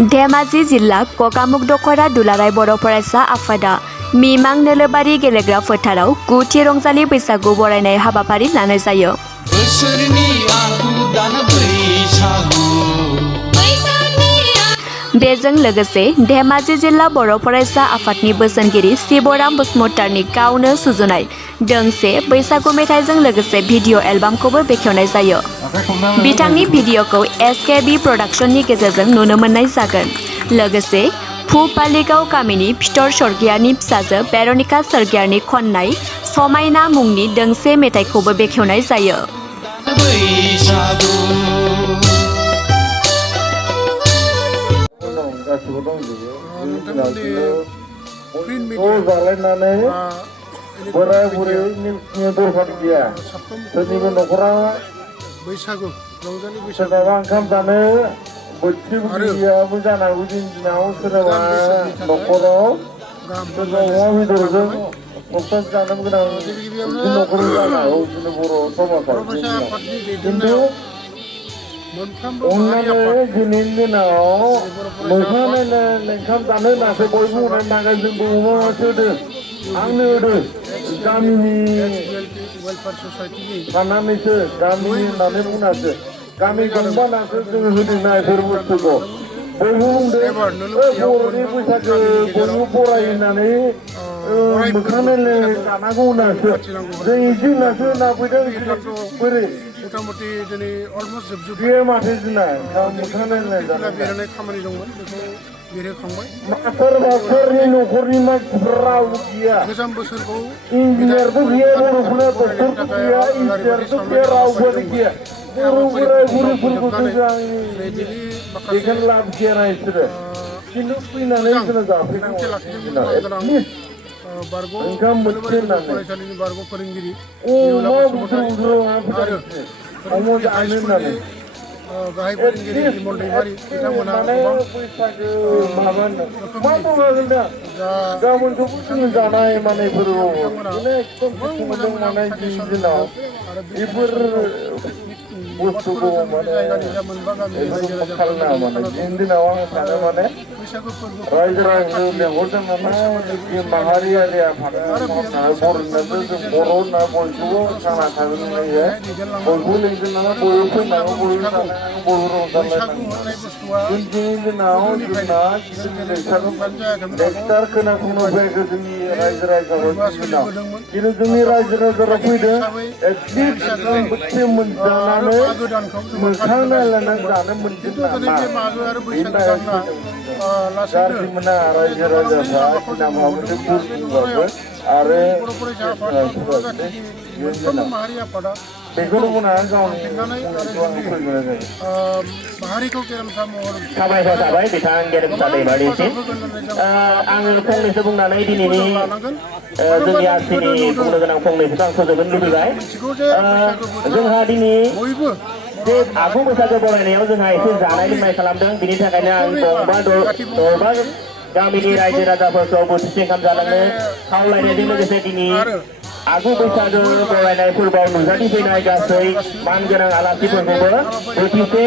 धेमाजि जिल्ला गगामुख दख'रा दुलाराय बर' फरायसा आफादा मिमां नोलोबारि गेलेग्रा फोथाराव गुथि रंजालि बैसागु बरायनाय हाबाफारि लानाय जायो। बेजों लोगोसे धेमाजि जिल्ला बर' फरायसा आफादनि बोसोनगिरि शिबराम बसुमतारीनि गावनो सुजुनाय दोंसे बैसागु मेथाइजों लोगोसे भिडिअ' एलबामखौबो बेखेवनाय जायो। बिथांनि भिडिअ'खौ SKB प्रडाक्शननि गेजेरजों नुनो मोननाय जागोन। लोगोसे भुपालिगाव गामिनि फिथर सरगियारनि फिसाजो भेर'निका सरगियारनि खननाय समायना मुंनि दोंसे मेथाइखौबो बेखेवनाय जायो। बोराय बुरैनि दरखार गैया सोरनिबो न'खरा बैसागु रंजालि बैसागु सोरनाबा ओंखाम जानो बोथिबो गैयाबो जानो हागौ दिनैनि दिनाव सोरनाबा न'खराव सोरबा अमा बेदरजों संसार जानो गोनां न'खराव जानो हागौ जोंनि बर' समाजाव खिन्थु अननानै दिनैनि दिनाव मोखांनायनो ओंखाम जानो होनासो बयबो अननानै नागा जोंबो अमा मासे होदों आंनो होदों गामिनि साननानैसो गामिनि होननानै बुंनासो गामि गंबानासो जोङो होदोंना बेफोर बुस्थुखौ बयबो बुंदों बर'नि बैसागो बयबो बराय होननानै मोखां नायलाय जानांगौ होननासो जों इदि होननासो होना फैदों बोरै मथा-मथि दिनै अलमस्ट जोबजोब्बाय। बे माथो जोंना मोखां नायलाय बेरायनाय खामानि दंमोन बेखौ बेरेखांबाय। मास्टारनि न'खरनि मानसिफोरा रावबो गैया गोजाम बोसोरखौ इन्जिनियारबो गैया बर'फोरा डक्टरबो गैया इन्जिनियारबो गैया रावबोआनो गैया बर' बोराय बुरैफोरखौसो जों बेखौनो लाब गैया ना बिसोरो खिन्थु फैनानै जोङो जाफैनांगौ बारग' ओंखाम मोनसे होननानै फरायसालिनि बारग' फोरोंगिरि अमा बुद्रु आरो अमा जानो होननानै गाहाय फोरोंगिरि बिमल दैमारि बिथांमोना गोबां बैसागो माबानो मा दंहागोन दा गाबोनखौबो जोङो जानाय मानायफोराव एकदम मोनदों मानाय दिनाव बेफोर बुस्थुखौ माने बेफोरखौ खालामनाङा माने दिनैनि दिनाव आं सानो माने रायजो राजाखौ लेंहरदों नालाय माहारियारि आफादा बर'नाबो जों बर' होनना बयखौबो थांना थागोन होननाय बयबो लेंदों नालाय बयबो फैनांगौ बयबो जानांगौ बयबो रंजालायनांगौ दिनैनि दिनाव जोंना नेक्सटार खोनासंनो फैगौ जोंनि रायजो राजाफोर दिनाव खिन्थु जोंनि रायजो राजाफोरा फैदों एटलिस्ट बोथिसे मोनजानानै मोखां नायलायनानै जानो मोनगोन नामा गाज्रि मोना रायजो राजाफ्रा सिनेमाबो बुंबाबो आरो बेखौनो बुंनानै गावनि माहारिखौ गेरेमसा महर साबायखर थाबाय बिथां गेरेमसा दैमारिसिम आङो फंनैसो बुंनानै दिनैनि जोंनि आरसिनि बुंनो गोनां फंनैसोखौ आं फोजोबनो लुबैबाय जोंहा दिनै जे आगु बैसागो बरायनायाव जोंहा एसे जानाय लोंनाय खालामदों बिनि थाखायनो आं दंबा गामिनि रायजो राजाफोरखौ बोथिसे ओंखाम जालांनो खावलायनायजों लोगोसे दिनै आगु बैसागो बरायनाय फोरबोआव नुजाथिफैनाय गासै मानगोनां आलासिफोरखौबो बोथिसे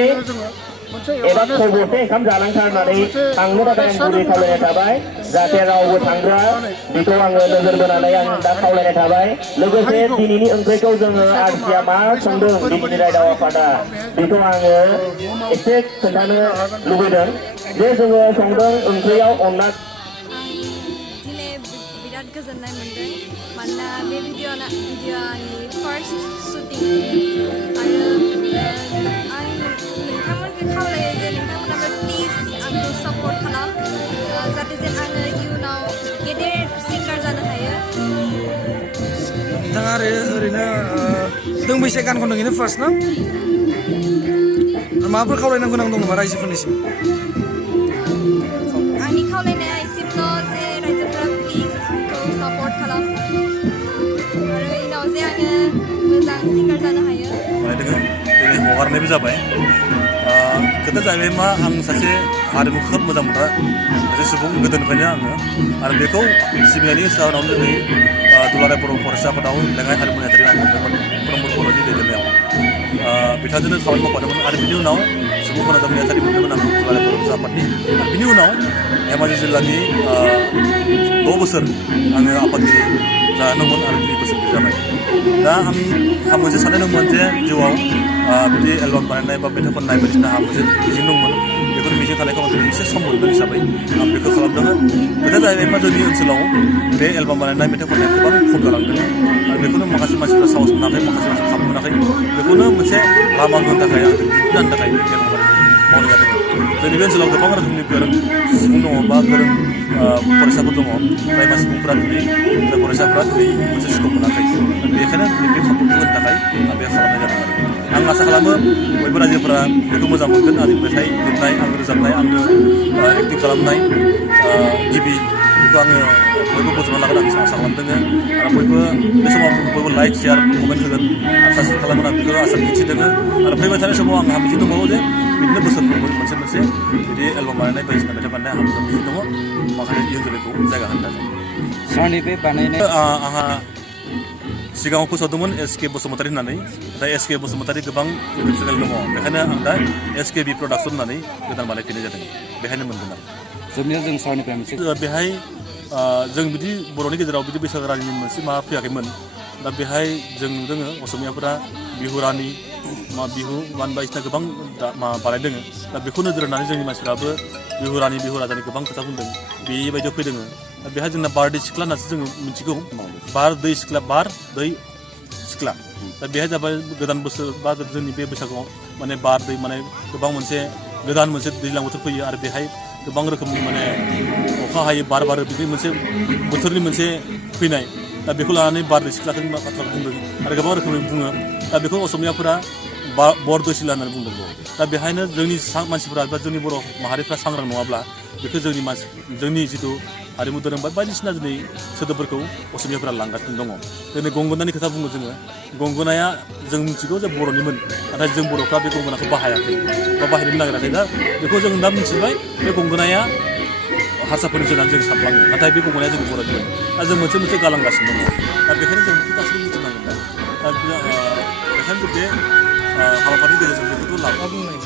एबा खबसे ओंखाम जालांथारनानै थांनो थाखाय आं गुरै खावलायनाय थाबाय जाहाथे रावबो थांग्रा बेखौ आङो नोजोर बोनानै आं दा खावलायनाय थाबाय लोगोसे दिनैनि ओंख्रिखौ जोङो आरसिया मा संदों दिनैनि रायदाव आफादा बेखौ आङो एसे खोन्थानो लुबैदों जे जोङो संदों ओंख्रियाव अनला दिनै बिराद गोजोननाय मोनदों मानोना बे भिडिअ'नि फार्स्ट शुटिं आरो आं नोंथांमोनखौ खावलायो जे नोंथांमोनाबो प्लिज आंखौ सापर्ट खालाम जाहाथे जेन आङो इयुनाव गेदेर सिंगार जानो हायो। नोंथाङा ओरैनो दोंबैसे गान खनदों फार्स्ट ना माबाफोर खावलायनो गोनां दं नामा रायजोफोरनिसिम? आंनि खावलायनाया एसेल' जे रायजोफोरा प्लिज आंखौ सापर्ट खालाम आरो इयुनाव जे आङो मोजां सिंगार जानो हायो। दिनै हगारनायबो जाबाय खोथा जाहैबाय मा आं सासे हारिमुखौ खोब मोजां मोनग्रा सासे सुबुं गोदोनिफ्रायनो आङो आरो बेखौ सिबिनायनि जाहोनाव दिनै दुलाराय बर' फरायसा आफादाव लेङाइ हारिमु नेहाथारि आं मोनदोंमोन प्रमद बर'नि दैदेननायाव बिथांजोंनो खामानि मावफादोंमोन आरो बिनि उनाव सुबुंफोरा गामि नेहाथारि मोनदोंमोन आं दुलाराय बर' फरायसा आफादनि बिनि उनाव धेमाजि जिल्लानि 6 बोसोर आङो आफादगिरि जादोंमोन आरो 2 बोसोरगिरि जाबाय दा आंहा मोनसे साननाय दंमोन जे जिउआव बिदि एलबाम बानायनाय बा मेथाइ खननाय बायदिसिना आंहा मोनसे मिजिं दंमोन बेफोर मिजिं थानायखौ आं दिनै एसे सम मोनदों हिसाबै आं बेखौ खालामदों खोथाया जाहैबाय मा जोंनि ओनसोलाव बे एलबाम बानायनाय मेथाइ खननाया गोबां खम जालांदों आरो बेखौनो माखासे मानसिफ्रा साहस मोनाखै माखासे मानसिफ्रा खाबु मोनाखै बेखौनो मोनसे लामा होनो थाखाय आं दिन्थिनो थाखाय बे एलबाम मावनाय जादों जोंनि बे ओनसोलाव गोबां रोखोमनि गोरों सुबुं दङ बा गोरों फरायसाफोर दङ जाय सुबुंफोरा दिनै जाय फरायसाफोरा दिनै मोनसे स्कप मोनाखै बेखायनो बे खाबुखौ होनो थाखाय आं बे खालामनाय जादों आरो आं आसा खालामो बयबो रायजोफोरा बेखौ मोजां मोनगोन आरो मेथाइ लिरनाय आं रोजाबनाय आंनो एक्टिं खालामनाय गिबि बेखौ आङो बयबो बोजबना लागोन आं आसा खालामदों आरो बयबो बे समाव बयबो लाइक शेयार कमेन्ट होगोन आं साबस्क्राइब खालामगोन आं बेखौ आसा दिन्थिदों आरो फैबाय थानाय समाव आंहा मिजिं दंबावो जे बिदिनो बोसोरफ्रोमबो मोनसे बिदि एलबाम बानायनाय बायदिसिना मेथाइ बानायनाय आंहा मिजिं दङ माखासे इयुन जोलैखौ जायगा होनो थाखाय सारनि बे बानायनाय आंहा सिगाङाव फोसावदोंमोन SK बसुमतारी होननानै दा SK बसुमतारी गोबां इउटुब चेनेल दङ बेखायनो आं दा SKB प्रडाक्सन होननानै गोदान बानायफिननाय जादों बेहायनो मोनगोन आरो जोबनायाव जों सारनिफ्राय मोनसे बेहाय जों बिदि बर'नि गेजेराव बिदि बैसागो रानिनि मोनसे माबा फैयाखैमोन दा बेहाय जों नुदों असमियाफोरा बिहु रानि बिहु मान बायदिसिना गोबां बानायदों दा बेखौ नोजोर होनानै जोंनि मानसिफ्राबो बिहु रानि बिहु राजानि गोबां खोथा बुंदों बेबायदियाव फैदों दा बेहाय जोंना बारदै सिख्ला होननासो जोङो मिथिगौ बारदै सिख्ला दा बेहाय जाबाय गोदान बोसोर बा जोंनि बे बैसागुआव माने बार दै माने गोबां मोनसे गोदान मोनसे दैज्लां बोथोर फैयो आरो बेहाय गोबां रोखोमनि माने अखा हायो बार बारो बिदि मोनसे बोथोरनि मोनसे फैनाय दा बेखौ लानानै बारदै सिख्लाखौ बाथ्रा बुंदों आरो गोबां रोखोमै बुङो दा बेखौ असमियाफोरा बरदयसिला होननानै बुंदों दा बेहायनो जोंनि मानसिफोरा बा जोंनि बर' माहारिफ्रा सांग्रां नङाब्ला बेखौ जोंनि जिथु हारिमु धोरोम बायदिसिना दिनै सोदोबफोरखौ असमियाफोरा लांगासिनो दङ दिनै गंगोनानि खोथा बुङो जोङो गंगोनाया जों मिथिगौ जे बर'निमोन नाथाय जों बर'फ्रा बे गंगोनाखौ बाहायाखै बा बाहायनो नागिराखै दा बेखौ जों दा मिथिबाय बे गंगोनाया हारसाफोरनि होननानै जों सानफ्लाङो नाथाय बे गंगोनाया जोंनि बर'निमोन दा जों मोनसे गालांगासिनो दङ दा बेखायनो जों गासैबो मिथिनांगोन दा बेखायनो जों बे हाबाफारिनि गेजेरजों बेफोरखौ लाबा बुंनाय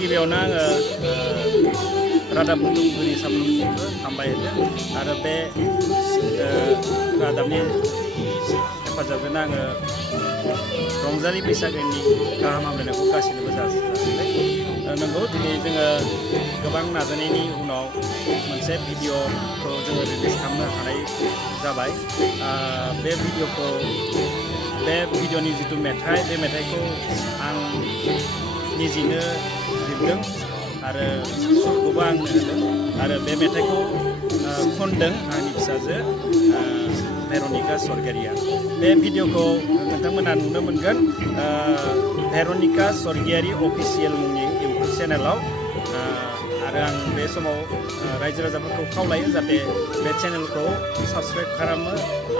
गिबियावनो आङो रादाब बुथुमगिरि साफ्रोमखौबो हामबाय होदों आरो बे रादाबनि हेफाजाबजोंनो आङो रंजालि बैसागोनि गाहाम हामलायनायखौ गासैनोबो जासिबाय नंगौ दिनै जोङो गोबां नाजानायनि उनाव मोनसे भिडिअखौ जोङो रिलिज खालामनो हानाय जाबाय बे भिडिअनि जिथु मेथाइ बे मेथाइखौ आं निजेनो लिरदों आरो सुरखौबो आं होदों आरो बे मेथाइखौ खनदों आंनि फिसाजो भेर'निका स्वर्गियारिया बे भिडिअखौ नोंथांमोना नुनो मोनगोन भेर'निका स्वर्गियारि अफिसियेल मुंनि इउटुब चेनेलाव आरो आं बे समाव रायजो राजाफोरखौ खावलायो जाहाथे बे चेनेलखौ साबस्क्राइब खालामो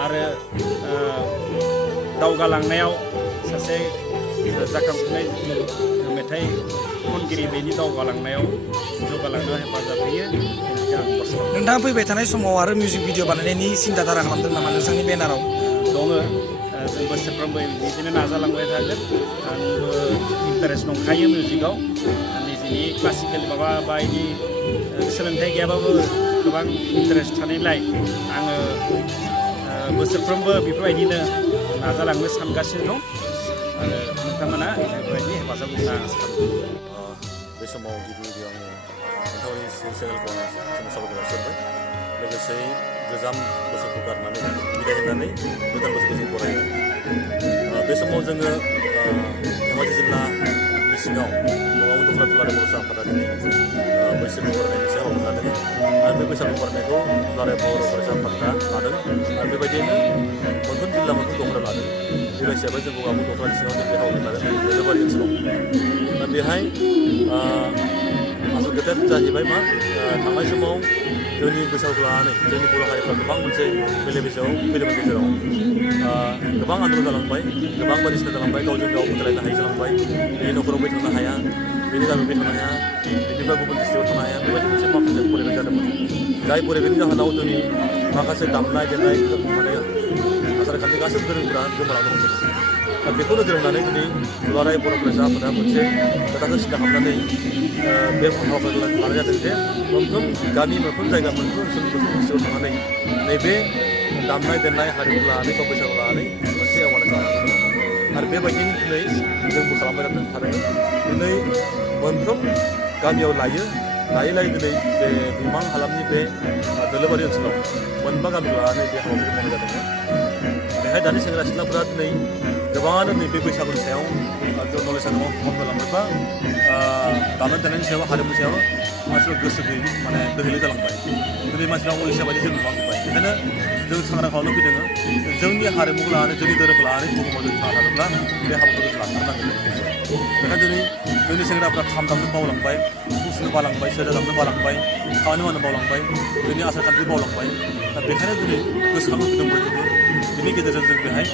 आरो दावगालांनायाव सासे जाखांफुनाय मेथाइ खनगिरि बेनि दावगालांनायाव जौगालांनायाव हेफाजाब होयो नोंथाङा फैबाय थानाय समाव आरो मिउजिक भिडिअ बानायनायनि सिन्थाधारा खालामदों नामा नोंथांनि बेनाराव दङ जों बोसोरफ्रोमबो बिदिनो नाजालांबाय थागोन आंबो इन्टारेस्ट दंखायो मिउजिकआव निजेनि क्लासिकेल माबा बायदि सोलोंथाइ गैयाबाबो गोबां इन्टारेस्ट थानायलाय आङो बोसोरफ्रोमबो बेफोरबायदिनो नाजालांनो सानगासिनो दं आरो नोंथांमोना बेफोरबायदि हेफाजाब होनो आसा खालामो बे समाव गिबियाव आङो नोंथांमोननि चेनेलखौ जों साबायखर जासिहरबाय लोगोसे गोजाम बोसोरखौ गारनानै बिदाय होनानै गोदान बोसोरखौ जों बरायो बे समाव जोङो धेमाजि जिल्लानि सिङाव न'आव दख'रा दुलाराय बर' आफादा दिनै बैसागु बरायनायनि सायाव लादों आरो बे बैसागु बरायनायखौ दुलाराय बर' फरायसा आफादा लादों आरो बेबायदिनो मोनफ्रोम जिल्ला मोनफ्रोम दख'रा लादों बे हिसाबै जों गगामुख दख'रानि सिङाव जों बे हाबाफारि लादों जोलुबारि ओनसोलाव दा बेहाय आसल खोथाया जाहैबाय मा थांनाय समाव जोंनि बैसागुखौ लानानै जोंनि बर' हारिफ्रा गोबां मोनसे बेले बेजेआव फैदोंमोन गेजेराव गोबां आन्दलन जालांबाय गोबां बायदिसिना जालांबाय गावजों गाव फोथायलायनो हायि जालांबाय बेनि न'खराव बे थांनो हाया बेनि गामियाव बे थांनो हाया बेनिफ्राय गुबुन डिस्ट्रिक्टआव थांनो हाया बेबायदि मोनसे माखासे परिबेक जादोंमोन जाय परिबेकनि जाहोनाव जोंनि माखासे दामनाय देनाय माने आसार आसार खान्थि गासैबो दोरोंफोरा गोमालांनो हमदों दा बेखौ नोजोर होनानै दिनै दुलाराय बर' फरायसा आफादा मोनसे खोथाखौ सिन्था खालामनानै बे हाबाफारिखौ लानाय जादों जे मोनफ्रोम गामि मोनफ्रोम जायगा मोनफ्रोम ओनसोल मोनफ्रोम ओनसोलाव थांनानै नैबे दामनाय देनाय हारिमु लानानै बा बैसागु लानानै मोनसे एवारनेस लानांगौ आरो बेबायदिनो दिनै जोंबो खालामबाय थादों थारैनो दिनै मोनफ्रोम गामियाव लायै लायै दिनै बे बिमां हालामनि बे दोलोबारि ओनसोलाव मोनबा गामिखौ लानानै बे हाबाफारि मावनाय जादों बेहाय दानि सेंग्रा सिख्लाफोरा दिनै गोबाङानो नैबे बैसागुनि सायाव नलेजआ गोबां खम जालांबाय बा दामनाय देनायनि सायाव हारिमुनि सायाव मानसिफ्रा गोसो गैयै माने दोहैले जालांबाय दिनै मानसिफ्रा अलसिया बायदि जों नुलांबाय बेखायनो जों सांग्रां खालामनो फैदों जोंनि हारिमुखौ लानानै जोंनि धोरोमखौ लानानै बुहुमाव जों थांना थानोब्ला बे हाबाखौ जों लाथारनांगोन बेखायनो दिनै जोंनि सेंग्राफ्रा खाम दामनो बावलांबाय सिफुं सुनो बावलांबाय सेरजा दामनो बावलांबाय खामानि मावनो बावलांबाय जोंनि आसार खान्थि बावलांबाय दा बेखायनो दिनै गोसोखांनो फैदों बयखौबो बिनि गेजेरजों जों बेहाय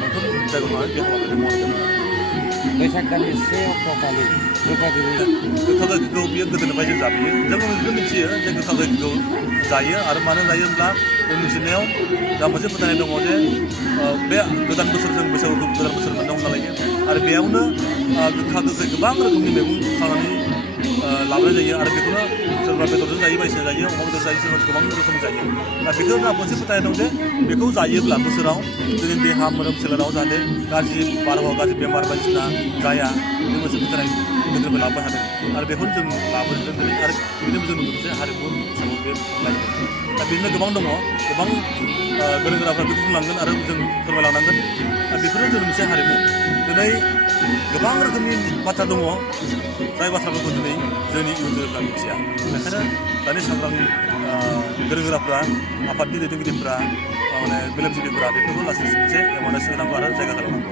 मोनफ्रोम जायगायाव लानानै बे हाबाफारिखौ मावनाय जादों बैसाग दाननि 1 अक्ट'खालि गोखा गोखैखौ बियो गोदोनिफ्राय जों जाबोयो जों बेखौ मिथियो जे गोखा गोखैखौ जायो आरो मानो जायो होनब्ला जों मिथिनायाव जा मोनसे फोथायनाय दङ जे बे गोदान बोसोर जों बैसागुखौ गोदान बोसोर मोनना हमना लायो आरो बेयावनो गोखा गोखै गोबां रोखोमनि मैगं खांनानै लाबोनाय जायो आरो बेखौनो सोरबा बेदरजों जायो बायदिसिना जायो अमा बेदर जायो सोरबा गोबां रोखोमनि जायो दा बेखौ जोंहा मोनसे फोथायनाय दं जे बेखौ जायोब्ला बोसोराव जोंनि देहा मोदोम सोलेराव जाहाथे गाज्रि बारहावा गाज्रि बेमार बायदिसिना जाया बे मोनसे फोथायनाय गोदोनिफ्राय लाबोबाय थादों आरो बेखौनो जों लाबोदों दिनै आरो बिदिनो जों मोनसे हारिमु हिसाबै बे लायदों दा बिदिनो गोबां दङ गोबां गोरों गोराफ्रा बेखौ बुंलांगोन आरो जों फोरमायलांनांगोन दा बेफोरो जोंनि मोनसे हारिमु दिनै गोबां रोखोमनि बाथ्रा दङ जाय बाथ्राफोरखौ दिनै जोंनि इयुन जोलैफ्रा मिथिया बेखायनो दानि सांग्रां गोरों गोराफ्रा आफादनि दैदेनगिरिफ्रा माने मेलेमजिबिफ्रा बेफोरखौ लासै मोनसे एवारनेस होनांगौ आरो जायगा खालामनांगौ